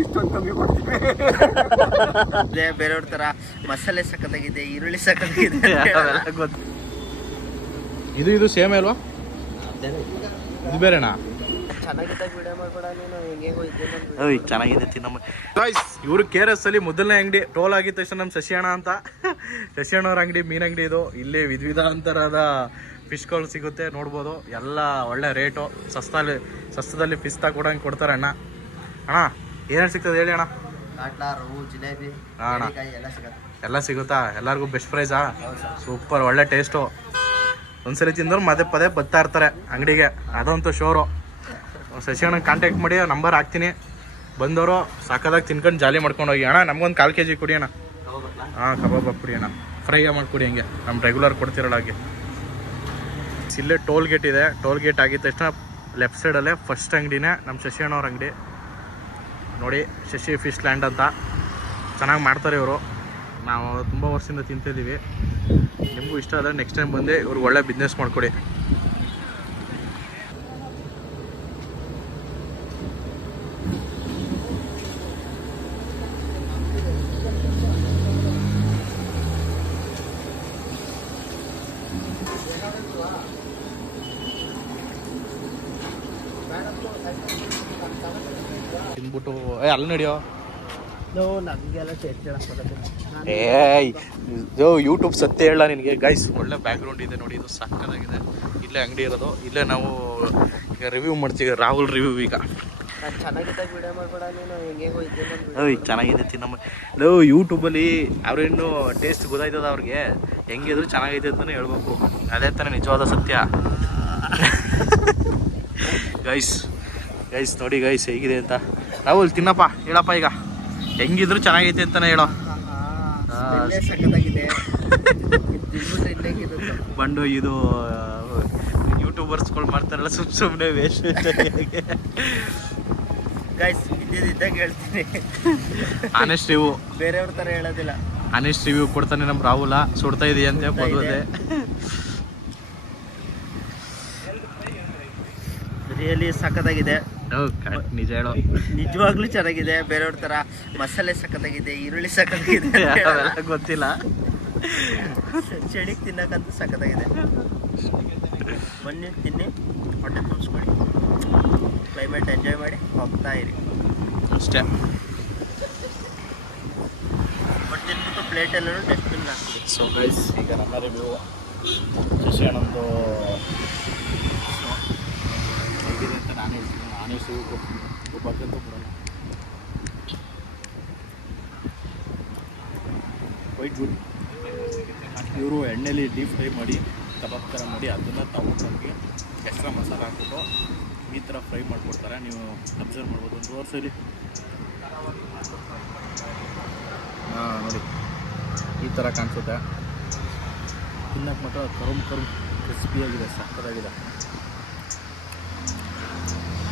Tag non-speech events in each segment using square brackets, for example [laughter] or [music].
ಇಷ್ಟೊಂದು ಕಮ್ಮಿ ಕೊಡ್ತೀವಿ ಅದೇ ಬೇರೆಯವ್ರ ತರ ಮಸಾಲೆ ಸಕ್ಕತ್ತಾಗಿದೆ ಈರುಳ್ಳಿ [laughs] ಅವೆಲ್ಲ ಗೊತ್ತು. ಇದು ಇದು ಸೇಮ್ ಅಲ್ವಾ? ಇದು ಬೇರೆನಾ? ಚೆನ್ನಾಗಿದ್ದಾಗ ವಿಡಿಯೋ ಮಾಡ್ಬೇಡ ನೀನು ಹೆಂಗೆ ಹೋಯ್ತು ಓಯ್ ಚೆನ್ನಾಗಿದೆ ತಿನ್ನಮ್ಮ ಗಾಯ್ಸ್ ಇವರು ಕೆ ಆರ್ ಎಸ್ ಅಲ್ಲಿ ಮೊದಲನೇ ಅಂಗಡಿ ಟೋಲ್ ಆಗಿದ ತಕ್ಷಣ ನಮ್ಮ ಶಶಿಯಣ್ಣ ಅಂತ. ಶಶಿಯಣ್ಣ ಅವ್ರ ಅಂಗಡಿ ಮೀನ್ ಅಂಗಡಿ ಇದು. ಇಲ್ಲಿ ವಿಧ ವಿಧಾಂತರದ ಫಿಶ್ಗಳು ಸಿಗುತ್ತೆ ನೋಡ್ಬೋದು. ಎಲ್ಲ ಒಳ್ಳೆ ರೇಟು ಸಸ್ತಲ್ಲಿ ಸಸ್ತದಲ್ಲಿ ಫಿಶ್ ತಗೊಡಂಗೆ ಕೊಡ್ತಾರೆ ಅಣ್ಣ. ಅಣ್ಣ ಏನೇನು ಸಿಗ್ತದೆ ಹೇಳಿ ಅಣ್ಣ? ಕಾಟ್ಲಾ ರವು ಜಿಲೇಬಿ ಹಾ ಅಣ್ಣ. ಎಲ್ಲ ಸಿಗತ್ತೆ. ಎಲ್ಲ ಸಿಗುತ್ತಾ? ಎಲ್ಲರಿಗೂ ಬೆಸ್ಟ್ ಪ್ರೈಸಾ ಸೂಪರ್ ಒಳ್ಳೆ ಟೇಸ್ಟು ಒಂದ್ಸರಿ ತಿಂದ್ರು ಮದೇ ಪದೇ ಬರ್ತಾ ಇರ್ತಾರೆ ಅಂಗಡಿಗೆ. ಅದಂತೂ ಶೋರು ಸಸಿಗಣ್ಣ ಕಾಂಟ್ಯಾಕ್ಟ್ ಮಾಡಿ ನಂಬರ್ ಹಾಕ್ತೀನಿ. ಬಂದವರು ಸಾಕಾದಾಗ ತಿನ್ಕೊಂಡು ಜಾಲಿ ಮಾಡ್ಕೊಂಡು ಹೋಗಿ. ಅಣ್ಣ ನಮ್ಗೊಂದು ಕಾಲು ಕೆ ಜಿ ಕೊಡಿ ಅಣ್ಣ. ಹಾಂ ಕಬಾಬ್ ಕೊಡಿ ಅಣ್ಣ. ಫ್ರೈಯ ಮಾಡ್ಕೊಡಿ ಹಂಗೆ. ನಮ್ಮ ರೆಗ್ಯುಲರ್ ಕೊಡ್ತಿರಲ್ಲ ಹಾಗೆ. ಇಲ್ಲೇ ಟೋಲ್ ಗೇಟ್ ಇದೆ. ಟೋಲ್ ಗೇಟ್ ಆಗಿದ ತಕ್ಷಣ ಲೆಫ್ಟ್ ಸೈಡಲ್ಲೇ ಫಸ್ಟ್ ಅಂಗಡಿನೇ ನಮ್ಮ ಶಶಿಯಣ್ಣವ್ರ ಅಂಗಡಿ. ನೋಡಿ ಶಶಿ ಫಿಶ್ ಲ್ಯಾಂಡ್ ಅಂತ. ಚೆನ್ನಾಗಿ ಮಾಡ್ತಾರೆ ಇವರು. ನಾವು ತುಂಬ ವರ್ಷದಿಂದ ತಿಂತಿದ್ದೀವಿ ನಿಮಗೂ ಇಷ್ಟ ಆದರೆ ನೆಕ್ಸ್ಟ್ ಟೈಮ್ ಬಂದೆ ಇವ್ರಿಗೆ ಒಳ್ಳೆ ಬಿಸ್ನೆಸ್ ಮಾಡಿಕೊಡಿ. ತಿಂದ್ಬಿಟ್ಟು ಏ ಅಲ್ಲಿ ನಡೆಯೋ. ಏಯ್ ಇದು ಯೂಟ್ಯೂಬ್ ಸತ್ಯ ಹೇಳ ನಿನಗೆ. ಗೈಸ್ ಒಳ್ಳೆ ಬ್ಯಾಕ್ಗ್ರೌಂಡ್ ಇದೆ ನೋಡಿ ಇದು ಸಕ್ಕತ್ತಾಗಿದೆ ಇಲ್ಲೇ ಅಂಗಡಿ ಇರೋದು. ಇಲ್ಲೇ ನಾವು ಈಗ ರಿವ್ಯೂ ಮಾಡ್ತೀವಿ ರಾಹುಲ್ ರಿವ್ಯೂ ಈಗ. ಓಯ್ ಚೆನ್ನಾಗಿದೆ ತಿನ್ನಮ್ಮ. ಲೋ ಯೂಟ್ಯೂಬಲ್ಲಿ ಅವ್ರೇನು ಟೇಸ್ಟ್ ಗೊತ್ತಾಯ್ತದ ಅವ್ರಿಗೆ? ಹೆಂಗಿದ್ರು ಚೆನ್ನಾಗೈತೆ ಅಂತಲೇ ಹೇಳ್ಬೇಕು. ಅದೇ ತಾನೇ ನಿಜವಾದ ಸತ್ಯ. [laughs] ಗೈಸ್ ಗೈಸ್ ನೋಡಿ ಗೈಸ್ ಹೇಗಿದೆ ಅಂತ. ರಾಹುಲ್ ತಿನ್ನಪ್ಪ ಹೇಳಪ್ಪ ಈಗ. ಹೆಂಗಿದ್ರು ಚೆನ್ನಾಗೈತೆ ಅಂತಾನೆ ಹೇಳೋ. [laughs] ಬಂಡು ಇದು ಯೂಟ್ಯೂಬರ್ಸ್ಗಳು ಮಾಡ್ತಾರಲ್ಲ ಸುಮ್ ಸುಮ್ಮನೆ ವೇಸ್ಟ್ ಗೈಸ್ ಇದ್ದಿದ್ದಾಗ ಹೇಳ್ತೀನಿ. ಆನೆಸ್ಟ್ ರಿವ್ಯೂ ಬೇರೆಯವ್ರ ಥರ ಹೇಳೋದಿಲ್ಲ. ಆನೆಸ್ಟ್ ರಿವ್ಯೂ ಕೊಡ್ತಾನೆ ನಮ್ಮ ರಾಹುಲ. ಸುಡ್ತಾ ಇದೆಯಂತೆ. ಬದುದೆ ರಿಯಲಿ ಸಕ್ಕತ್ತಾಗಿದೆ ನಿಜ ಹೇಳೋ. ನಿಜವಾಗ್ಲೂ ಚೆನ್ನಾಗಿದೆ ಬೇರೆಯವ್ರ ಥರ ಮಸಾಲೆ ಸಕ್ಕತ್ತಾಗಿದೆ ಈರುಳ್ಳಿ ಸಕ್ಕತ್ತಾಗಿದೆ ಅವೆಲ್ಲ ಗೊತ್ತಿಲ್ಲ. ಚಳಿಗೆ ತಿನ್ನಕಂತ ಸಕ್ಕತ್ತಾಗಿದೆ ಬನ್ನಿ ತಿನ್ನಿ ಹೊಟ್ಟೆ ತುಂಬಿಸ್ಕೊಳ್ಳಿ. ಕ್ಲೈಮೇಟ್ ಎಂಜಾಯ್ ಮಾಡಿ ಹೋಗ್ತಾ ಇರಿ. ಅಷ್ಟೇ. ಬಟ್ ತಿನ್ಬಿಟ್ಟು ಪ್ಲೇಟ್ ಎಲ್ಲರೂ ಡಸ್ಟ್ಬಿನ್ ಸೊ ಗೈಸ್ ಈಗ ನಮ್ಮ ರಿವ್ಯೂ ಶಶಿ ಅಣ್ಣಂದು ಹೇಗಿದೆ ಅಂತ ನಾನು ಹೇಳ್ತೀನಿ ನಾನೇ ಸಿಗು ವೈಟ್ ಗುಡ್ ಇವರು ಎಣ್ಣೆಲಿ ಡೀಪ್ ಫ್ರೈ ಮಾಡಿ, ಕಬಾಬ್ ಥರ ಮಾಡಿ ಅದನ್ನು ತಗೊಂಡು ನಮಗೆ ಎಕ್ಸ್ಟ್ರಾ ಮಸಾಲ ಹಾಕ್ಬಿಟ್ಟು ಈ ಥರ ಫ್ರೈ ಮಾಡಿಕೊಡ್ತಾರೆ. ನೀವು ಅಬ್ಸರ್ವ್ ಮಾಡ್ಬೋದು. ಒಂದು ವರ್ಷದಲ್ಲಿ ಹಾಂ, ನೋಡಿ. ಈ ಥರ ಕಾಣಿಸುತ್ತೆ. ತಿನ್ನಕ್ಕೆ ಮಾತ್ರ ಕರುಮ್ ಕರುಮ್ ಕ್ರಿಸ್ಪಿಯಾಗಿದೆ ಸಕ್ಕರಾಗಿದೆ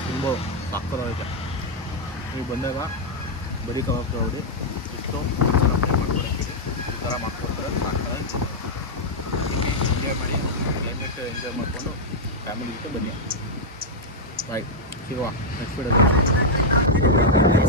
ತುಂಬ ಸಕ್ಕತ್ತಾಗಿದೆ ನೀವು ಬಂದಾಗ ಬರೀ ಕಬಾಬ್ ತಗೊಳ್ಳಿ ಇಷ್ಟು ಥರ ಫ್ರೈ ಮಾಡ್ಕೊಡಕ್ಕೆ ಈ ಥರ ಮಾಡ್ಕೊಡ್ತಾರೆ. ಸಕ್ಕತ್ತಾಗಿ ಎಂಜಾಯ್ ಮಾಡಿ ಕ್ಲೈಮೇಟ್ ಎಂಜಾಯ್ ಮಾಡಿಕೊಂಡು ಫ್ಯಾಮಿಲಿ ಜೊತೆ ಬನ್ನಿ. ಬಾಯ್ ಸಿಗುವ. ನೆಕ್ಸ್ಟ್ ವಿಡಿಯೋದಲ್ಲಿ